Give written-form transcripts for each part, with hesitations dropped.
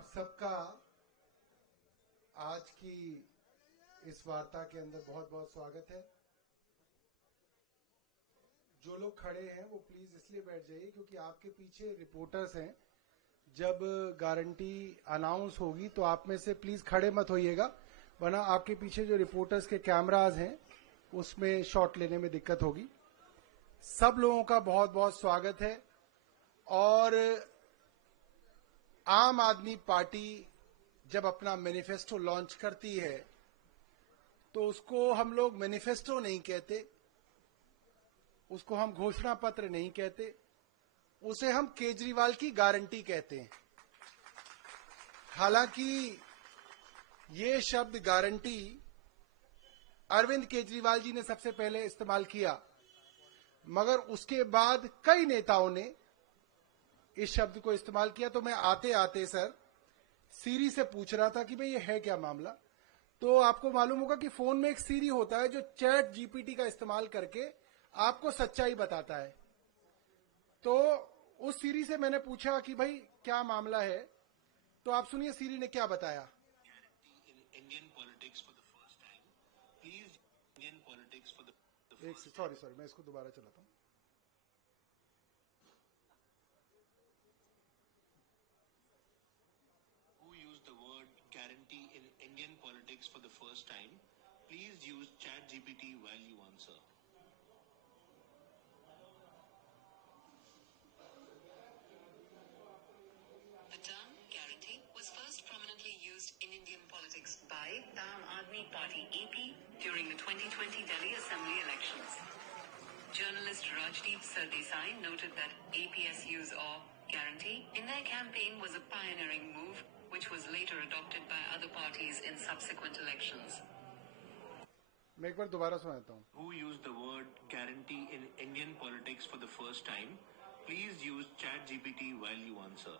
आप सबका आज की इस वार्ता के अंदर बहुत बहुत स्वागत है। जो लोग खड़े हैं वो प्लीज इसलिए बैठ जाइए क्योंकि आपके पीछे रिपोर्टर्स हैं। जब गारंटी अनाउंस होगी तो आप में से प्लीज खड़े मत होइएगा, वरना आपके पीछे जो रिपोर्टर्स के कैमराज हैं उसमें शॉट लेने में दिक्कत होगी। सब लोगों का बहुत बहुत स्वागत है। और आम आदमी पार्टी जब अपना मैनिफेस्टो लॉन्च करती है तो उसको हम लोग मैनिफेस्टो नहीं कहते, उसको हम घोषणा पत्र नहीं कहते, उसे हम केजरीवाल की गारंटी कहते हैं। हालांकि ये शब्द गारंटी अरविंद केजरीवाल जी ने सबसे पहले इस्तेमाल किया, मगर उसके बाद कई नेताओं ने इस शब्द को इस्तेमाल किया। तो मैं आते आते सर सीरी से पूछ रहा था कि भाई ये है क्या मामला। तो आपको मालूम होगा कि फोन में एक सीरी होता है जो चैट जीपीटी का इस्तेमाल करके आपको सच्चाई बताता है। तो उस सीरी से मैंने पूछा कि भाई क्या मामला है, तो आप सुनिए सीरी ने क्या बताया। सॉरी मैं इसको दोबारा चलाता हूँ। Guarantee in Indian politics for the first time. Please use ChatGPT while you answer. The term guarantee was first prominently used in Indian politics by the Aam Aadmi Party AP during the 2020 Delhi Assembly elections. Journalist Rajdeep Sardesai noted that AP's use of guarantee in their campaign was a pioneering move, which was later adopted by other parties in subsequent elections. मैं एक बार दोबारा सुनाता हूँ। Who used the word guarantee in Indian politics for the first time? Please use ChatGPT while you answer.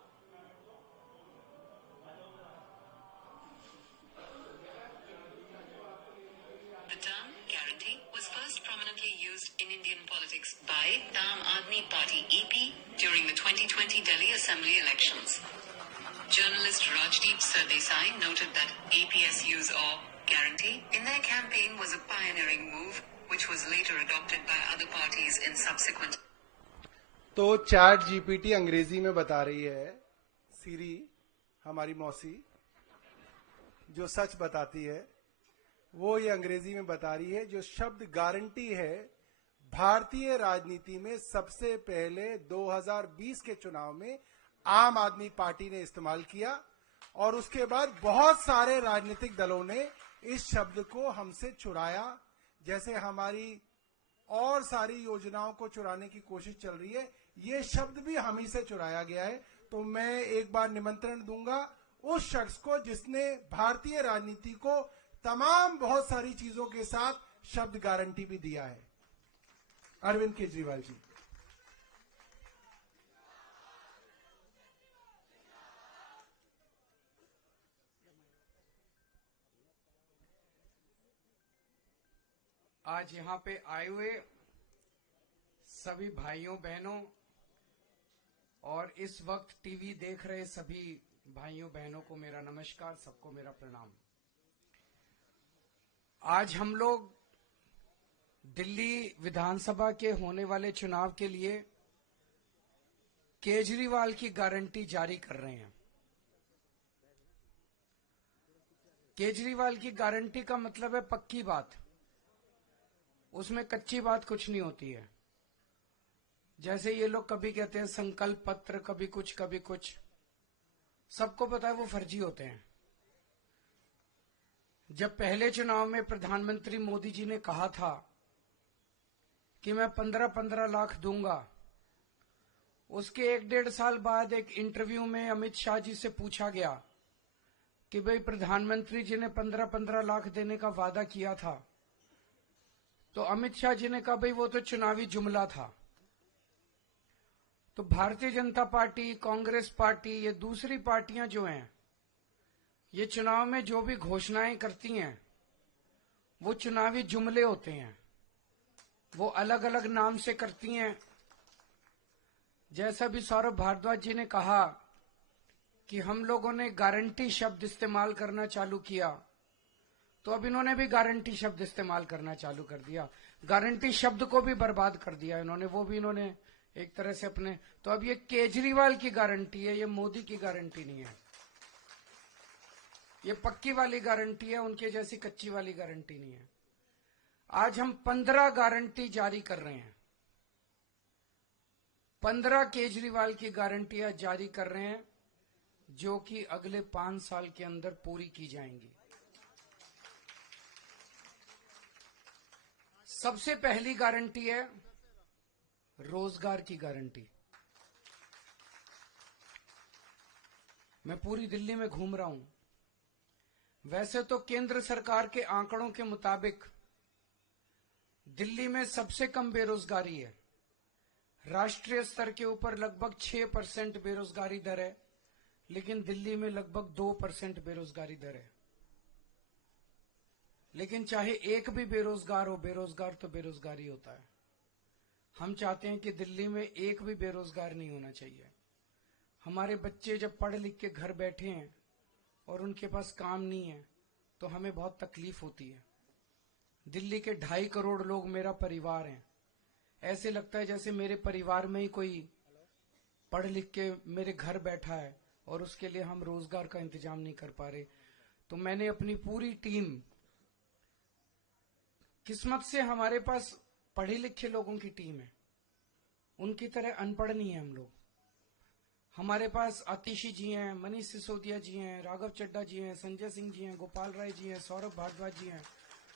The term guarantee was first prominently used in Indian politics by the Aam Aadmi Party AP during the 2020 Delhi Assembly elections. Journalist Rajdeep Sardesai noted that AP's use of guarantee in their campaign was a pioneering move, which was later adopted by other parties in subsequent. तो chat GPT अंग्रेजी में बता रही है, सीरी हमारी मौसी जो सच बताती है वो ये अंग्रेजी में बता रही है। जो शब्द गारंटी है भारतीय राजनीति में सबसे पहले 2020 के चुनाव में आम आदमी पार्टी ने इस्तेमाल किया और उसके बाद बहुत सारे राजनीतिक दलों ने इस शब्द को हमसे चुराया, जैसे हमारी और सारी योजनाओं को चुराने की कोशिश चल रही है। ये शब्द भी हम ही से चुराया गया है। तो मैं एक बार निमंत्रण दूंगा उस शख्स को जिसने भारतीय राजनीति को तमाम बहुत सारी चीजों के साथ शब्द गारंटी भी दिया है, अरविंद केजरीवाल जी। आज यहाँ पे आए हुए सभी भाइयों बहनों और इस वक्त टीवी देख रहे सभी भाइयों बहनों को मेरा नमस्कार, सबको मेरा प्रणाम। आज हम लोग दिल्ली विधानसभा के होने वाले चुनाव के लिए केजरीवाल की गारंटी जारी कर रहे हैं। केजरीवाल की गारंटी का मतलब है पक्की बात, उसमें कच्ची बात कुछ नहीं होती है। जैसे ये लोग कभी कहते हैं संकल्प पत्र, कभी कुछ, सबको पता है वो फर्जी होते हैं। जब पहले चुनाव में प्रधानमंत्री मोदी जी ने कहा था कि मैं 15-15 लाख दूंगा, उसके 1-1.5 साल बाद एक इंटरव्यू में अमित शाह जी से पूछा गया कि भाई प्रधानमंत्री जी ने 15-15 लाख देने का वादा किया था, तो अमित शाह जी ने कहा भाई वो तो चुनावी जुमला था। तो भारतीय जनता पार्टी, कांग्रेस पार्टी, ये दूसरी पार्टियां जो हैं, ये चुनाव में जो भी घोषणाएं करती हैं वो चुनावी जुमले होते हैं, वो अलग अलग नाम से करती हैं। जैसा भी सौरभ भारद्वाज जी ने कहा कि हम लोगों ने गारंटी शब्द इस्तेमाल करना चालू किया, तो अब इन्होंने भी गारंटी शब्द इस्तेमाल करना चालू कर दिया। गारंटी शब्द को भी बर्बाद कर दिया इन्होंने, वो भी इन्होंने एक तरह से अपने। तो अब ये केजरीवाल की गारंटी है, ये मोदी की गारंटी नहीं है। ये पक्की वाली गारंटी है, उनके जैसी कच्ची वाली गारंटी नहीं है। आज हम 15 गारंटी जारी कर रहे हैं, 15 केजरीवाल की गारंटियां जारी कर रहे हैं, जो कि अगले 5 साल के अंदर पूरी की जाएंगी। सबसे पहली गारंटी है रोजगार की गारंटी। मैं पूरी दिल्ली में घूम रहा हूं। वैसे तो केंद्र सरकार के आंकड़ों के मुताबिक दिल्ली में सबसे कम बेरोजगारी है। राष्ट्रीय स्तर के ऊपर लगभग 6% बेरोजगारी दर है, लेकिन दिल्ली में लगभग 2% बेरोजगारी दर है। लेकिन चाहे एक भी बेरोजगार हो, बेरोजगार तो बेरोजगारी होता है। हम चाहते हैं कि दिल्ली में एक भी बेरोजगार नहीं होना चाहिए। हमारे बच्चे जब पढ़ लिख के घर बैठे हैं और उनके पास काम नहीं है, तो हमें बहुत तकलीफ होती है। दिल्ली के 2.5 करोड़ लोग मेरा परिवार हैं। ऐसे लगता है जैसे मेरे परिवार में ही कोई पढ़ लिख के मेरे घर बैठा है और उसके लिए हम रोजगार का इंतजाम नहीं कर पा रहे। तो मैंने अपनी पूरी टीम, किस्मत से हमारे पास पढ़े लिखे लोगों की टीम है, उनकी तरह अनपढ़ नहीं है हम लोग। हमारे पास आतिशी जी हैं, मनीष सिसोदिया जी हैं, राघव चड्ढा जी हैं, संजय सिंह जी हैं, गोपाल राय जी हैं, सौरभ भारद्वाज जी हैं,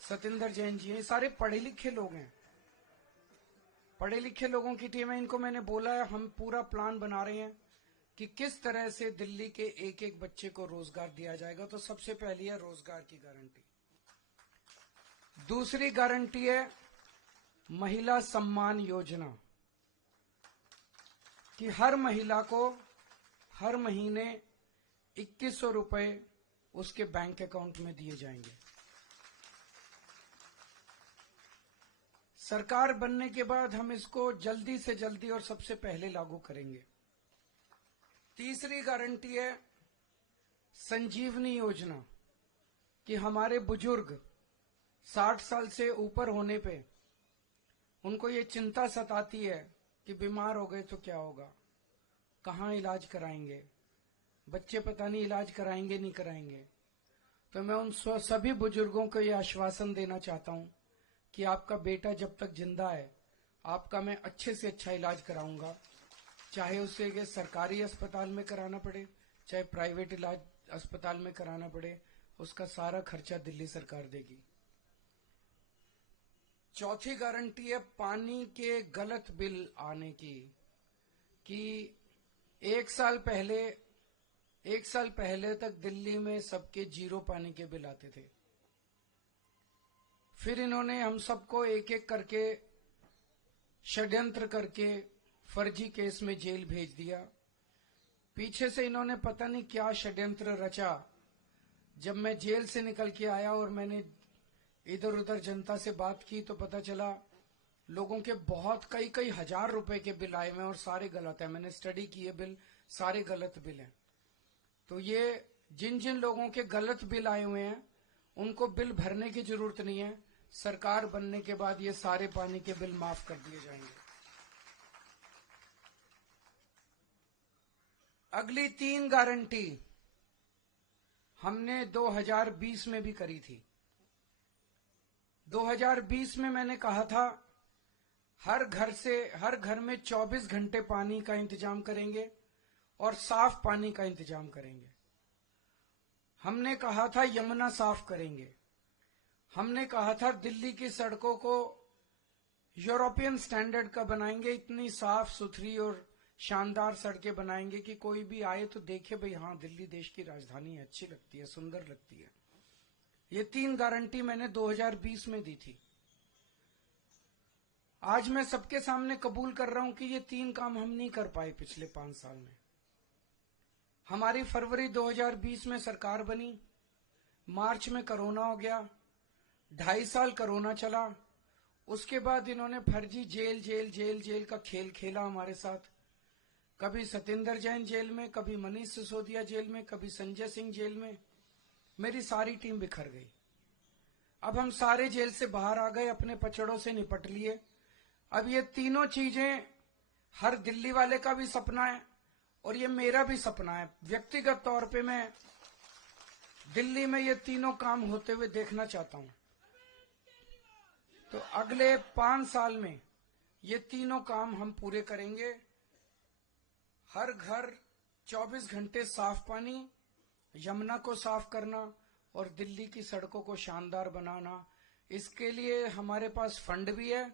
सतेंद्र जैन जी हैं। सारे पढ़े लिखे लोग हैं, पढ़े लिखे लोगों की टीम है। इनको मैंने बोला है, हम पूरा प्लान बना रहे हैं कि किस तरह से दिल्ली के एक एक बच्चे को रोजगार दिया जाएगा। तो सबसे पहली है रोजगार की गारंटी। दूसरी गारंटी है महिला सम्मान योजना, कि हर महिला को हर महीने 2100 रुपए उसके बैंक अकाउंट में दिए जाएंगे। सरकार बनने के बाद हम इसको जल्दी से जल्दी और सबसे पहले लागू करेंगे। तीसरी गारंटी है संजीवनी योजना, कि हमारे बुजुर्ग 60 साल से ऊपर होने पे उनको ये चिंता सताती है कि बीमार हो गए तो क्या होगा, कहाँ इलाज कराएंगे, बच्चे पता नहीं इलाज कराएंगे नहीं कराएंगे। तो मैं उन सभी बुजुर्गों को ये आश्वासन देना चाहता हूं कि आपका बेटा जब तक जिंदा है, आपका मैं अच्छे से अच्छा इलाज कराऊंगा, चाहे उसे ये सरकारी अस्पताल में कराना पड़े, चाहे प्राइवेट इलाज अस्पताल में कराना पड़े, उसका सारा खर्चा दिल्ली सरकार देगी। चौथी गारंटी है पानी के गलत बिल आने की, कि एक साल पहले तक दिल्ली में सबके 0 पानी के बिल आते थे। फिर इन्होंने हम सबको एक एक करके षड्यंत्र करके फर्जी केस में जेल भेज दिया। पीछे से इन्होंने पता नहीं क्या षड्यंत्र रचा। जब मैं जेल से निकल के आया और मैंने इधर उधर जनता से बात की, तो पता चला लोगों के बहुत कई हजार रुपए के बिल आए हुए हैं और सारे गलत है। मैंने स्टडी की है, बिल सारे गलत बिल हैं। तो ये जिन जिन लोगों के गलत बिल आए हुए हैं उनको बिल भरने की जरूरत नहीं है। सरकार बनने के बाद ये सारे पानी के बिल माफ कर दिए जाएंगे। अगली 3 गारंटी हमने 2020 में भी करी थी। 2020 में मैंने कहा था हर घर में 24 घंटे पानी का इंतजाम करेंगे और साफ पानी का इंतजाम करेंगे। हमने कहा था यमुना साफ करेंगे। हमने कहा था दिल्ली की सड़कों को यूरोपियन स्टैंडर्ड का बनाएंगे, इतनी साफ सुथरी और शानदार सड़कें बनाएंगे कि कोई भी आए तो देखे भाई हाँ दिल्ली देश की राजधानी है, अच्छी लगती है, सुंदर लगती है। ये 3 गारंटी मैंने 2020 में दी थी। आज मैं सबके सामने कबूल कर रहा हूं कि ये 3 काम हम नहीं कर पाए पिछले 5 साल में। हमारी फरवरी 2020 में सरकार बनी, मार्च में कोरोना हो गया, 2.5 साल कोरोना चला। उसके बाद इन्होंने फर्जी जेल का खेल खेला हमारे साथ। कभी सत्येंद्र जैन जेल में, कभी मनीष सिसोदिया जेल में, कभी संजय सिंह जेल में। मेरी सारी टीम बिखर गई। अब हम सारे जेल से बाहर आ गए, अपने पचड़ों से निपट लिए। अब ये तीनों चीजें हर दिल्ली वाले का भी सपना है और ये मेरा भी सपना है। व्यक्तिगत तौर पे मैं दिल्ली में ये तीनों काम होते हुए देखना चाहता हूं। तो अगले 5 साल में ये तीनों काम हम पूरे करेंगे। हर घर 24 घंटे साफ पानी, यमुना को साफ करना और दिल्ली की सड़कों को शानदार बनाना। इसके लिए हमारे पास फंड भी है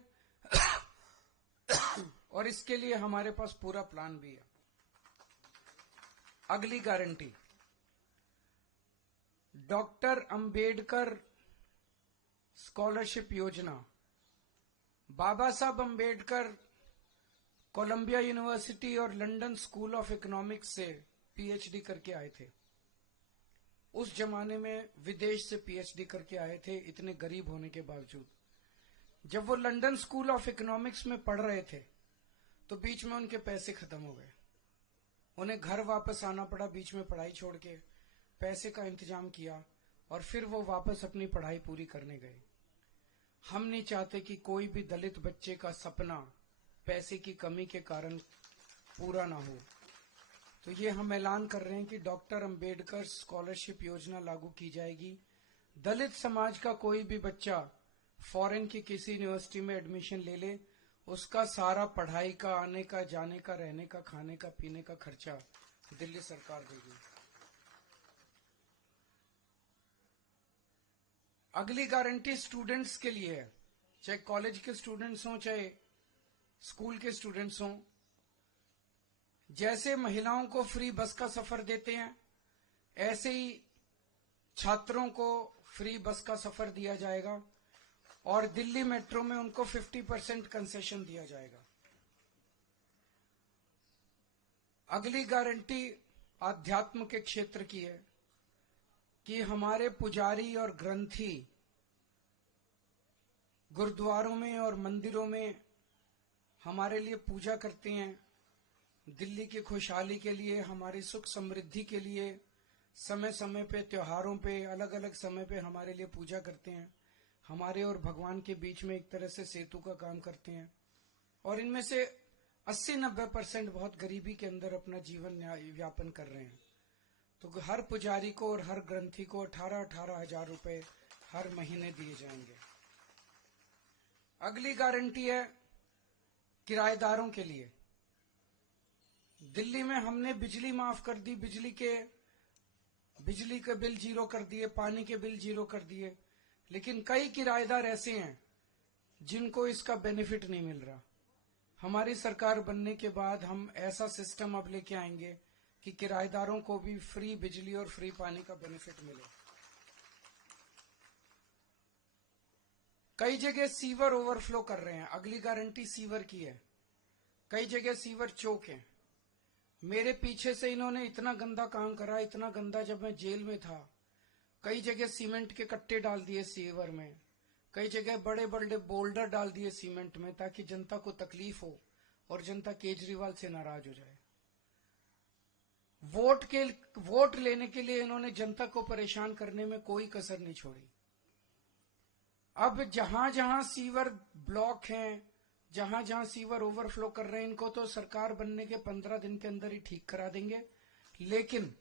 और इसके लिए हमारे पास पूरा प्लान भी है। अगली गारंटी, डॉक्टर अंबेडकर स्कॉलरशिप योजना। बाबा साहब अंबेडकर कोलंबिया यूनिवर्सिटी और लंदन स्कूल ऑफ इकोनॉमिक्स से पीएचडी करके आए थे। उस जमाने में विदेश से पीएचडी करके आए थे, इतने गरीब होने के बावजूद। जब वो लंदन स्कूल ऑफ इकोनॉमिक्स में पढ़ रहे थे तो बीच में उनके पैसे खत्म हो गए। उन्हें घर वापस आना पड़ा, बीच में पढ़ाई छोड़ के। पैसे का इंतजाम किया और फिर वो वापस अपनी पढ़ाई पूरी करने गए। हम नहीं चाहते कि कोई भी दलित बच्चे का सपना पैसे की कमी के कारण पूरा ना हो। तो ये हम ऐलान कर रहे हैं कि डॉक्टर अंबेडकर स्कॉलरशिप योजना लागू की जाएगी। दलित समाज का कोई भी बच्चा फॉरेन की किसी यूनिवर्सिटी में एडमिशन ले ले, उसका सारा पढ़ाई का, आने का, जाने का, रहने का, खाने का, पीने का खर्चा दिल्ली सरकार देगी। अगली गारंटी स्टूडेंट्स के लिए है, चाहे कॉलेज के स्टूडेंट्स हों चाहे स्कूल के स्टूडेंट्स हों। जैसे महिलाओं को फ्री बस का सफर देते हैं, ऐसे ही छात्रों को फ्री बस का सफर दिया जाएगा और दिल्ली मेट्रो में उनको 50% कंसेशन दिया जाएगा। अगली गारंटी आध्यात्म के क्षेत्र की है कि हमारे पुजारी और ग्रंथी गुरुद्वारों में और मंदिरों में हमारे लिए पूजा करते हैं। दिल्ली की खुशहाली के लिए, हमारी सुख समृद्धि के लिए समय समय पे, त्योहारों पे, अलग अलग समय पे हमारे लिए पूजा करते हैं। हमारे और भगवान के बीच में एक तरह से सेतु का काम करते हैं। और इनमें से 80-90% बहुत गरीबी के अंदर अपना जीवन व्यापन कर रहे हैं। तो हर पुजारी को और हर ग्रंथी को 18-18 हजार रुपए हर महीने दिए जाएंगे। अगली गारंटी है किराएदारों के लिए। दिल्ली में हमने बिजली माफ कर दी, बिजली के बिल जीरो कर दिए, पानी के बिल जीरो कर दिए, लेकिन कई किराएदार ऐसे हैं जिनको इसका बेनिफिट नहीं मिल रहा। हमारी सरकार बनने के बाद हम ऐसा सिस्टम अब लेके आएंगे कि किराएदारों को भी फ्री बिजली और फ्री पानी का बेनिफिट मिले। कई जगह सीवर ओवरफ्लो कर रहे हैं, अगली गारंटी सीवर की है। कई जगह सीवर चौक है। मेरे पीछे से इन्होंने इतना गंदा काम करा, इतना गंदा, जब मैं जेल में था कई जगह सीमेंट के कट्टे डाल दिए सीवर में, कई जगह बड़े बड़े बोल्डर डाल दिए सीमेंट में ताकि जनता को तकलीफ हो और जनता केजरीवाल से नाराज हो जाए। वोट लेने के लिए इन्होंने जनता को परेशान करने में कोई कसर नहीं छोड़ी। अब जहां जहां सीवर ब्लॉक हैं, जहां जहां सीवर ओवरफ्लो कर रहे हैं, इनको तो सरकार बनने के 15 दिन के अंदर ही ठीक करा देंगे। लेकिन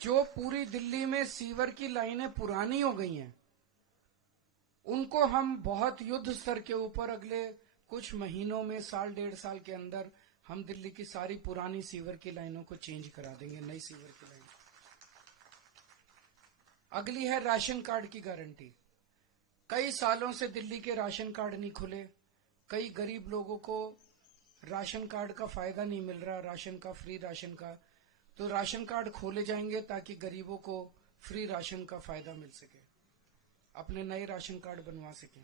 जो पूरी दिल्ली में सीवर की लाइनें पुरानी हो गई हैं, उनको हम बहुत युद्ध स्तर के ऊपर अगले कुछ महीनों में, 1.5 साल के अंदर हम दिल्ली की सारी पुरानी सीवर की लाइनों को चेंज करा देंगे, नई सीवर की लाइन। अगली है राशन कार्ड की गारंटी। कई सालों से दिल्ली के राशन कार्ड नहीं खुले, कई गरीब लोगों को राशन कार्ड का फायदा नहीं मिल रहा, राशन का, फ्री राशन का। तो राशन कार्ड खोले जाएंगे ताकि गरीबों को फ्री राशन का फायदा मिल सके, अपने नए राशन कार्ड बनवा सके।